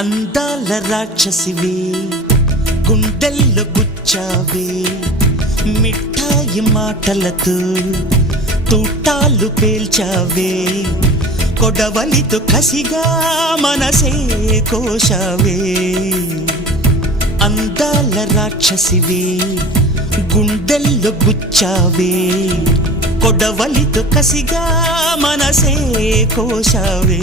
అందాల రాక్షసివే గుండెల్లో గుచ్చావే మిఠాయి మాటలతో తూటాలు పేల్చావే కొడవలితో కసిగా మనసే కోశావే అందాల రాక్షసివే గుండెల్లో గుచ్చావే కొడవలితో కసిగా మనసే కోశావే